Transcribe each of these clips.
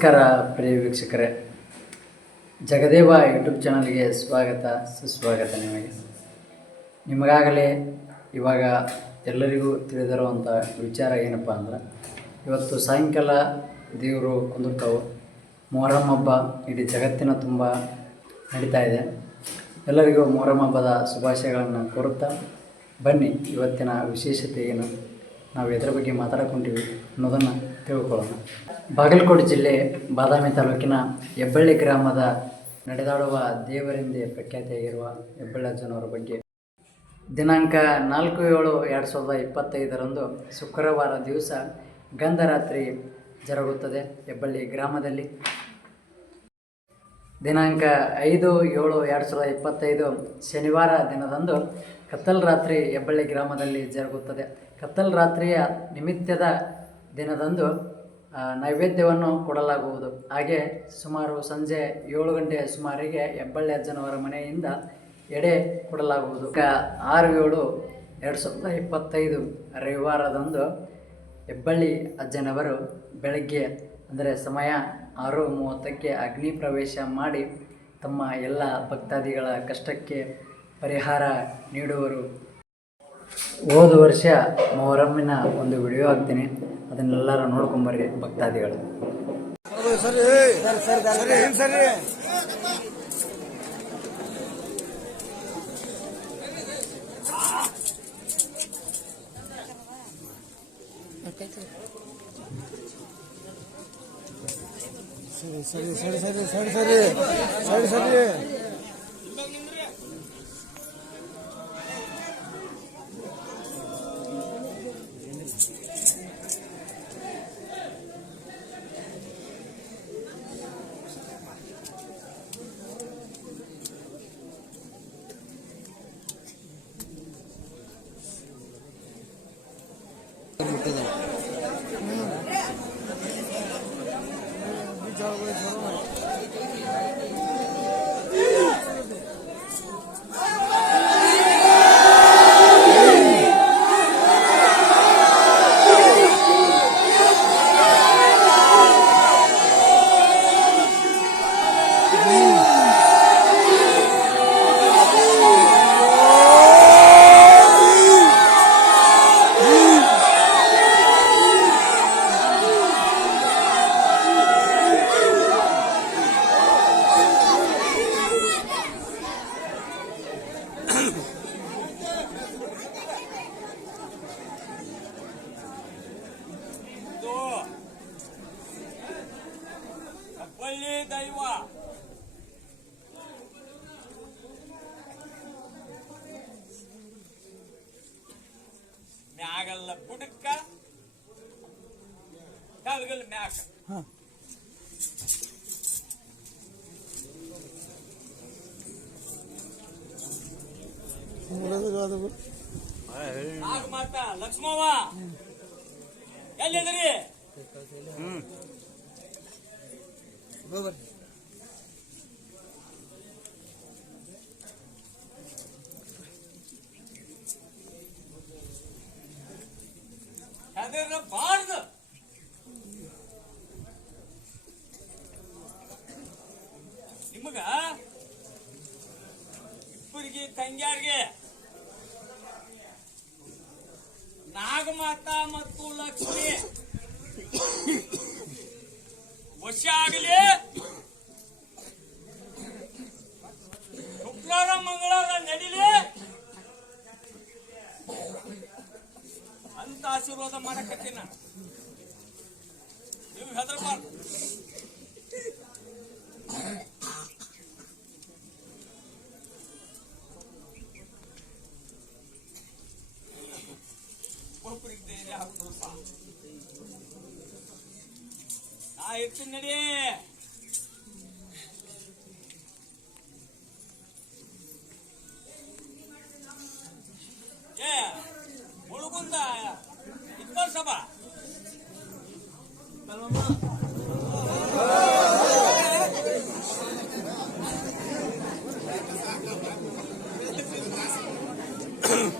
ನಮಸ್ಕಾರ, ಪ್ರಿಯ ವೀಕ್ಷಕರೇ. ಜಗದೇವ ಯೂಟ್ಯೂಬ್ ಚಾನಲ್ಗೆ ಸ್ವಾಗತ, ಸುಸ್ವಾಗತ ನಿಮಗೆ. ನಿಮಗಾಗಲೇ ಇವಾಗ ಎಲ್ಲರಿಗೂ ತಿಳಿದಿರುವಂಥ ವಿಚಾರ ಏನಪ್ಪ ಅಂದ್ರೆ, ಇವತ್ತು ಸಾಯಂಕಾಲ ದೇವರು ಕುಂದುರ್ತಾವು. ಮೊಹರಂ ಹಬ್ಬ ಇಡೀ ಜಗತ್ತಿನ ತುಂಬ ನಡೀತಾ ಇದೆ. ಎಲ್ಲರಿಗೂ ಮೊಹರಂ ಹಬ್ಬದ ಶುಭಾಶಯಗಳನ್ನು ಕೋರುತ್ತಾ ಬನ್ನಿ, ಇವತ್ತಿನ ವಿಶೇಷತೆ ಏನು? ನಾವು ಎದರ ಬಗ್ಗೆ ಮಾತಾಡ್ಕೊಂಡೀವಿ ಅನ್ನೋದನ್ನು ತಿಳ್ಕೊಳ್ಳೋಣ ಬಾಗಲಕೋಟೆ ಜಿಲ್ಲೆ ಬಾದಾಮಿ ತಾಲೂಕಿನ ಹೆಬ್ಬಳ್ಳಿ ಗ್ರಾಮದ ನಡೆದಾಡುವ ದೇವರೆಂದೇ ಪ್ರಖ್ಯಾತಿಯಾಗಿರುವ ಹೆಬ್ಬಳ್ಳಜ್ಜನವರ ಬಗ್ಗೆ. ದಿನಾಂಕ ನಾಲ್ಕು ಏಳು ಎರಡು ಸಾವಿರದ ಇಪ್ಪತ್ತೈದರಂದು ಶುಕ್ರವಾರ ದಿವಸ ಗಂಧರಾತ್ರಿ ಜರುಗುತ್ತದೆ ಹೆಬ್ಬಳ್ಳಿ ಗ್ರಾಮದಲ್ಲಿ. ದಿನಾಂಕ ಐದು ಏಳು ಎರಡು ಸಾವಿರದ ಇಪ್ಪತ್ತೈದು ಶನಿವಾರ ದಿನದಂದು ಕತ್ತಲ್ ರಾತ್ರಿ ಹೆಬ್ಬಳ್ಳಿ ಗ್ರಾಮದಲ್ಲಿ ಜರುಗುತ್ತದೆ. ಕತ್ತಲ್ ರಾತ್ರಿಯ ನಿಮಿತ್ತದ ದಿನದಂದು ನೈವೇದ್ಯವನ್ನು ಕೊಡಲಾಗುವುದು. ಹಾಗೆ ಸುಮಾರು ಸಂಜೆ ಏಳು ಗಂಟೆಯ ಸುಮಾರಿಗೆ ಹೆಬ್ಬಳ್ಳಿ ಅಜ್ಜನವರ ಮನೆಯಿಂದ ಎಡೆ ಕೊಡಲಾಗುವುದು. ಆರು ಏಳು ಎರಡು ಸಾವಿರದ ಇಪ್ಪತ್ತೈದು ರವಿವಾರದಂದು ಹೆಬ್ಬಳ್ಳಿ ಅಜ್ಜನವರು ಬೆಳಗ್ಗೆ ಅಂದರೆ ಸಮಯ ಆರು ಮೂವತ್ತಕ್ಕೆ ಅಗ್ನಿ ಪ್ರವೇಶ ಮಾಡಿ ತಮ್ಮ ಎಲ್ಲ ಭಕ್ತಾದಿಗಳ ಕಷ್ಟಕ್ಕೆ ಪರಿಹಾರ ನೀಡುವರು. ಹೋದ ವರ್ಷ ಮೊಹರಮ್ಮಿನ ಒಂದು ವಿಡಿಯೋ ಹಾಕ್ತೀನಿ. ಅದನ್ನೆಲ್ಲರೂ ನೋಡ್ಕೊಂಬರ್ರಿ ಭಕ್ತಾದಿಗಳು. ಸರಿ ಸರಿ. ಸರಿ ಸರಿ ಸರಿ ಸರಿ ಸರಿ ಸರಿ. ধরো ಮಲ್ಲಿ ದೈವ ಮ್ಯಾಗಲ್ಲ ಬುಡಕ್ಕ ಕಲ್ಗಲ್ ಮ್ಯಾಕ ನಾಗಮಾತ ಲಕ್ಷ್ಮವ್ವ ಎಲ್ಲಿದ್ರಿ ಹ್ಮ್ ಬಾರ್ದು. ನಿಮಗ? ಇಬ್ಬರಿಗೆ ತಂಗ್ಯಾರ್ಗೆ. ನಾಗಮಾತಾ ಮತ್ತು ಲಕ್ಷ್ಮಿ. ವಶ ಆಗಲಿ ಶುಕ್ರವಾರ ಮಂಗಳವಾರ ನಡಿಲಿ. ಅಂತ ಆಶೀರ್ವಾದ ಮಾಡಕತ್ತೀನಿ ನೀವು ಹೆದರಬಾರ್ದು. ఎత్తున్నది ఏ ముడుకుందా ఇద్దరు సభ Ahem.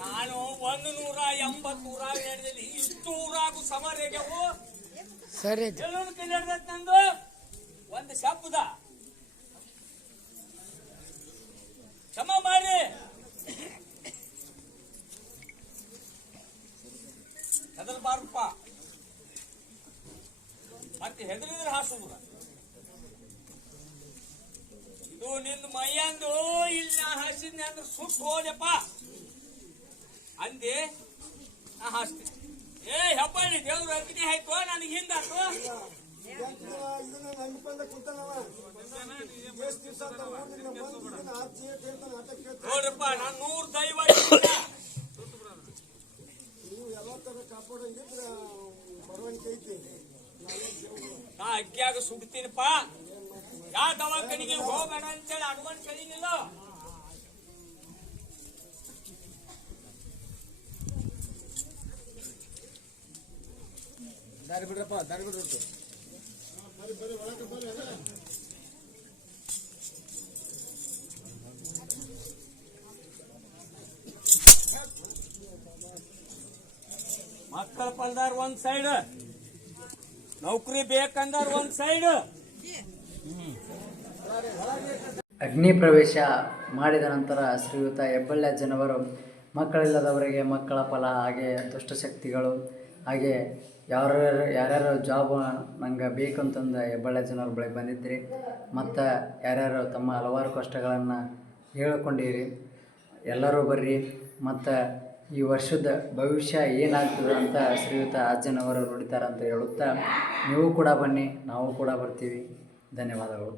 ನಾನು ಒಂದು ನೂರ ಎಂಬತ್ತು ನಡೆದಲ್ಲಿ ಇಷ್ಟು ಊರಾಗು ಸಮರೇಗವು. ಸರಿ. ಎಲ್ಲರೂ ಕೈ ನಡೆದೈತೆ ನಂದು. ಒಂದು ಶಬ್ದ ಕ್ಷಮ ಮಾಡಿ ಹೆದರ್ಬಾರ್ದಪ್ಪ ಮತ್ತೆ ಹೆದರಿದ್ರೆ ಹಾಸುದ್ರ ಇದು ನಿಂದು ಮೈಯಂದು ಇಲ್ಲಿ ನಾ ಹಾಸಿದ್ನೆ ಅಂದ್ರೆ ಸುಟ್ಟು ಹೋದಪ್ಪ ಅಂದೆ, ನಾ ಹಾಸ್ತೀನಿ ಏ, ಹೆಬ್ಬಳ್ಳಿ, ದೇವ್ರ ಅಗ್ನಿ ಆಯ್ತು ನನಗೆ ಹಿಂದಾತು ನೋಡ್ರಪ್ಪ ನಾನು ನೂರ್ ದೈವ ಇಟ್ಟಿಲ್ಲ. ನಾ ಅಗ್ಗ್ಯಾಗ ಸುಡ್ತೀನಪ್ಪ. ಯಾ ದವಾಖಾನಿಗೆ ಹೋಗ್ಬೇಡ ಅಂತೇಳಿ ಅಡ್ವಾನ್ಸ್ ಹೇಳಿನಿಲ್ಲ ದಾರಿ ಬಿಡ್ರಪ್ಪ ದಾರಿ ಬಿಡ್ರಿ ಮಕ್ಕಳ ಪಲ್ದಾರ್ ಒಂದ್ ಸೈಡ್ ನೌಕರಿ ಬೇಕಂದ್ರ ಒಂದ್ ಸೈಡ್. ಅಗ್ನಿ ಪ್ರವೇಶ ಮಾಡಿದ ನಂತರ ಶ್ರೀಯುತ ಹೆಬ್ಬಳ್ಳ ಜನವರು, ಮಕ್ಕಳಿಲ್ಲದವರಿಗೆ ಮಕ್ಕಳ ಫಲ, ಹಾಗೆ ದುಷ್ಟಶಕ್ತಿಗಳು ಹಾಗೆ ಯಾರ್ಯಾರು ಯಾರ್ಯಾರು ಜಾಬ್ ನಂಗೆ ಬೇಕಂತಂದು ಹೆಬ್ಬಳ್ಳ ಜನರ ಬಳಿ ಬಂದಿದ್ದಿರಿ ಮತ್ತು ಯಾರ್ಯಾರು ತಮ್ಮ ಹಲವಾರು ಕಷ್ಟಗಳನ್ನು ಹೇಳಿಕೊಂಡಿರಿ. ಎಲ್ಲರೂ ಬರ್ರಿ. ಮತ್ತು ಈ ವರ್ಷದ ಭವಿಷ್ಯ ಏನಾಗ್ತದೆ ಅಂತ ಶ್ರೀಯುತ ಅಜ್ಜನವರು ನುಡಿತಾರಂತ ಹೇಳುತ್ತಾ, ನೀವು ಕೂಡ ಬನ್ನಿ, ನಾವು ಕೂಡ ಬರ್ತೀವಿ. ಧನ್ಯವಾದಗಳು.